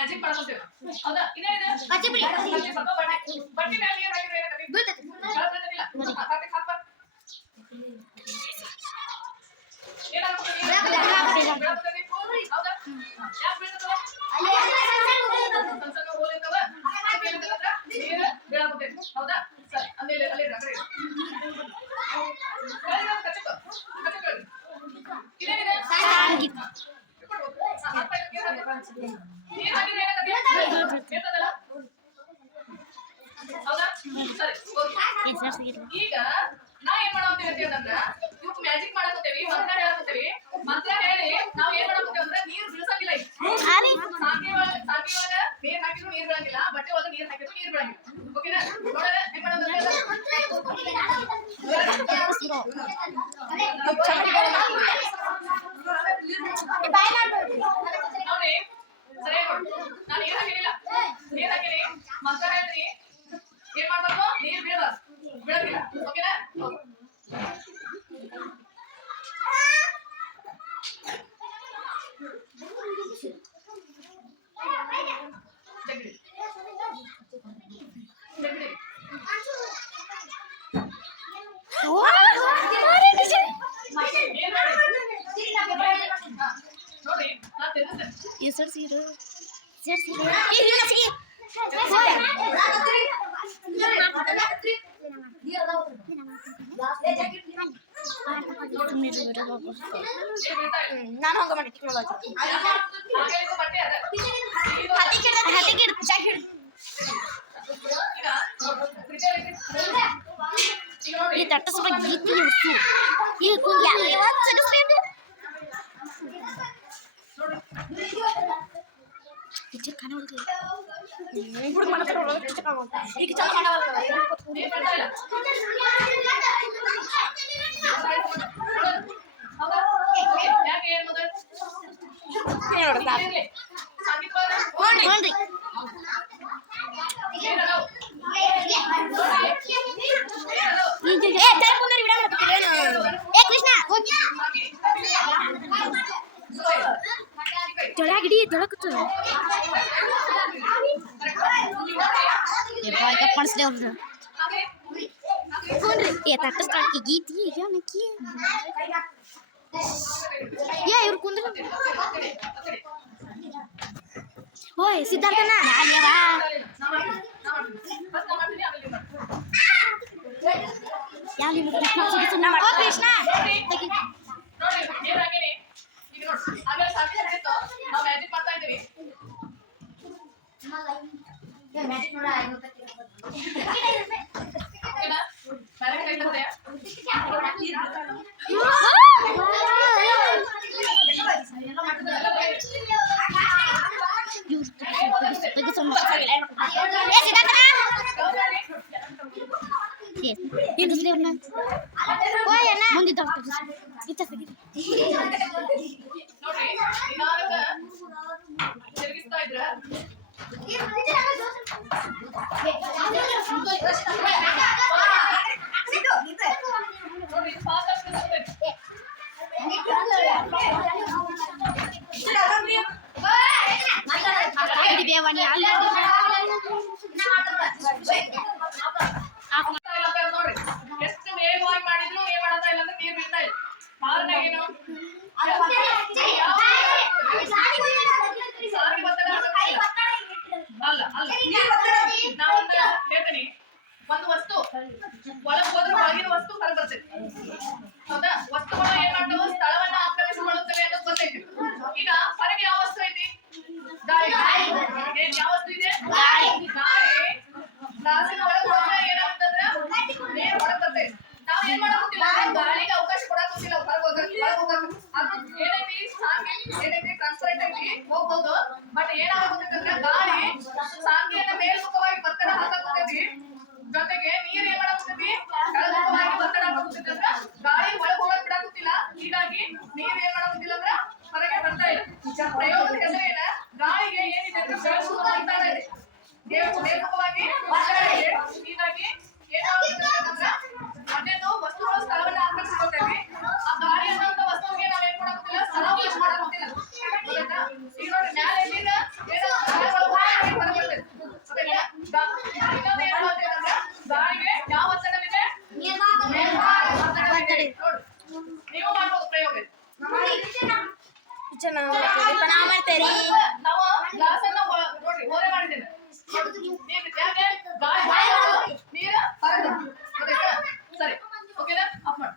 Magic ಮಾಡ್ಕೊಂತೀವಿ ಹೌದಾ ಇನ್ನೇನಿದೆ ಬಟ್ಟಿ ಮೇಲೆ ನೀರು ಹಾಕಿದ್ರೆ ಏನಾಗುತ್ತೆ ಬೀಳ್ತೈತಿಲ್ಲ ಹಾಕ ಏನಾಗುತ್ತೆ ಬೀಳ್ತೈತಿ ಹೌದಾ ಯಾಕೆ ಬೀಳ್ತದಲ್ಲ ಸಣ್ಣ ಹೋಲ್ ಇರ್ತಾವ ನೀರು ಬೀಳಾಗುತ್ತೆ ಹೌದಾ ಸರಿ ಅಲ್ಲಿ ಅಲ್ಲಿ ಕಚ್ಚಕ ಇದೇನಿದೆ ನೀರು ಹಾಕಿದ್ರೆ ಏನಾಗುತ್ತೆ ಬೀಳ್ತದಲ್ಲ ಹೌದಾ ಸರಿ ಈಗ ನಾ ಏನ್ ಮಾಡಾಕತ್ತೀವಿ ಅಂತಂದ್ರ ಇವತ್ತು ಮ್ಯಾಜಿಕ್ ಮಾಡಾಕತ್ತೀವಿ ಮಂತ್ರ ಹೇಳಾಕತ್ತೀವಿ ಮಂತ್ರ ಹೇಳಿ ನಾವ್ ಏನ್ ಮಾಡಾಕತ್ತೀವಿ ಅಂದ್ರೆ ನೀರು ಬೀಳ್ಸಂಗಿಲ್ಲ ಸಾಂಗಿ ಒಳಗ ನೀರ್ ಹಾಕಿದ್ರು ನೀರ್ ಬೀಳಂಗಿಲ್ಲ ಬಟ್ಟೆ ಒಳಗ ನೀರ್ ಹಾಕಿದ್ರು ನೀರ್ ಬೀಳಂಗಿಲ್ಲ ಓಕೆನಾ ನೋಡೋಣ ಏನ್ ಮಾಡೋದು ನೋಡಿ ಸರಿ ನಾನು ನೀರ್ ಹಾಕಿಲ್ಲ ನೀರ್ ಹಾಕಿನಿ ಮಂತ್ರ ಹೇಳ್ತೀನಿ ಏನ್ ಮಾಡ್ಬೇಕು ನೀರ್ ಬೀಳಂಗಿಲ್ಲ ಓಕೆನಾ ನಾನು ಹೋಗ ಮಾಡಿ ಈ ತಟ್ಟ ಸ್ವಲ್ಪ ಗೀತಿ ಈ टीचर खाना बोल रही गुड मन कर रो टीचर का एक चल खाना बोल रहा ये पता है क्या के मगर ये रो साहब संगीत बोल रही ये लो ए चल पुनर विड़ा ए कृष्णा ತೊಳಗಿಡಿ ತೊಳಕುತ್ತ ये भाई का पर्स ले उधर कौन रे ये तट स्टार्ट की गीत ये क्या ना की ये इवर कुंदर ओए सिद्धार्थ ना आले बा याली मुझे कृष्णा ओ कृष्णा ನೋಡಿ ನೀರು ಹಾಕಿನಿ ಈಗ ನೋಡಿ ಆಮೇಲೆ ಸಾಕಿ ಹಿಡಿತು ನಾವು ಮ್ಯಾಜಿಕ್ ಮಾಡ್ತಾ ಇದ್ದೀವಿ ಮ್ಯಾಜಿಕ್ ನೋಡ ಆಗೋತ ಓಕೆನಾ ಮ್ಯಾಜಿಕ್ ಕೈತದೆ ये दूसरे बना ओए है ना मुंडी तो इतना से ನೋಡಿ ನಿಧಾನಕ್ಕೆ ತಿರುಗಿಸ್ತಾ ಇದ್ರೆ ನೋಡಿ ಫಾಸ್ಟ್ ಆಗ್ತದೆ आगे बेवानी ನೋಡ್ರಿ ಎಷ್ಟು ವೇಗವಾಗಿ ಮಾಡಿದ್ರು ಏನ್ ಮಾಡ್ತಾ ಇಲ್ಲ ಅಂದ್ರೆ ನೀರ್ ಬೀಳ್ತಾ ಇಲ್ಲ ಕಾರಣ ಏನು ಸಾರಿಗೆ ಒತ್ತಡ ಅಲ್ಲ ಅಲ್ಲ ನಾವೊಂದು ಹೇಳ್ತೀನಿ ಒಂದು ವಸ್ತು ಒಳಗೆ ಹೋದ್ರೆ ಒಳಗಿನ ವಸ್ತು ಹೊರ ಬರ್ತೈತಿ ಹೌದಾ ವಸ್ತುಗಳು ಏನ್ ಮಾಡ್ತಾವ ಸ್ಥಳವನ್ನ ಆಕ್ರಮಿಸಿಕೊಳ್ಳುತ್ತವೆ ಅನ್ನೋದು ಗೊತ್ತೈತಿ ಈಗ ಹೊರಗೆ ಯಾವ ವಸ್ತು ಐತಿ ಗಾಳಿ ಯಾವ ವಸ್ತು ಇದೆ ಗಾಳಿ ಗ್ಲಾಸಿನ ಒಳಗೆ ಹೋದ್ರೆ ಏನಾಗುತ್ತಂದ್ರೆ ನೀರು ಹೊರಗೆ ಬರ್ತೈತಿ ನಾವ್ ಏನ್ ಮಾಡಕ್ಕಿಲ್ಲ ಗಾಳಿಗೆ ಅವಕಾಶ ಕೊಡಕ್ಕಿಲ್ಲ ಹೊರಗೆ ಅದು ಏನೈತಿ ಸಾಂಗಿ ಏನೈತಿ ಟ್ರಾನ್ಸ್ಪರೆಂಟ್ ಐತಿ ಹೋಗ್ಬೋದು ಬಟ್ ಏನಾಗುತ್ತಂದ್ರೆ ಗಾಳಿ ಸಾಂಗಿಯನ್ನ ಮೇಲ್ಮುಖವಾಗಿ ಒತ್ತಡ ಹಾಕುತ್ತೈತಿ ಜೊತೆಗೆ ನೀರ್ ಏನ್ ಮಾಡಾಕತ್ತೈತಿ ಕೆಳಮುಖವಾಗಿ ಒತ್ತಡ ಹಾಕುತ್ತೈತಿ ಅಂದ್ರೆ ಗಾಳಿ ಒಳಗೆ ಹೋಗಕ್ ಬಿಡಾಕತ್ತಿಲ್ಲ ಹೀಗಾಗಿ ನೀರ್ ಏನ್ ಮಾಡಾಕತ್ತಿಲ್ಲ ಅಂದ್ರೆ ಹೊರಗೆ ಬರ್ತಾ ಇಲ್ಲ ಪ್ರಯೋಗದ ಹೆಸರೇನ ಗಾಳಿಗೆ ಏನಿದೆ ಅಂದ್ರೆ ಮೇಲ್ಮುಖವಾಗಿ ಒತ್ತಡ ಇದೆ ಮೇಲ್ಮುಖವಾಗಿ ಒತ್ತಡ ಇದೆ ಹೀಗಾಗಿ ಏನಾಗುತ್ತೆ ಅಂದ್ರೆ ಅದೇನು ವಸ್ತುಗಳ ಸ್ಥಳವನ್ನ ಆಕ್ರಮಿಸಿಕೊಳ್ತೇವೆ ಆ ಗಾಳಿ ಅನ್ನೋಂಥ ವಸ್ತುವಿಗೆ ನಾವ್ ಏನ್ ಮಾಡಾಕತ್ತಿಲ್ಲ ಸ್ಥಳಾವಕಾಶ ಮಾಡಾಕತ್ತಿಲ್ಲ ಈಗ ನೋಡಿ ಮ್ಯಾಲೆ ಏನಿದೆ ನಾವು ಗ್ಲಾಸ್ ಅನ್ನ ನೋಡ್ರಿ ಓರೆ ಮಾಡಿದ್ದೇನೆ ಯಾಕೆ ಗಾಳಿ ಬಂತು, ನೀರು ಹೊರಗೆ ಬಂತು. ಗೊತ್ತಾಯ್ತಾ? ಸರಿ ಓಕೆನಾ? ಆಫ್ ಮಾಡಿ.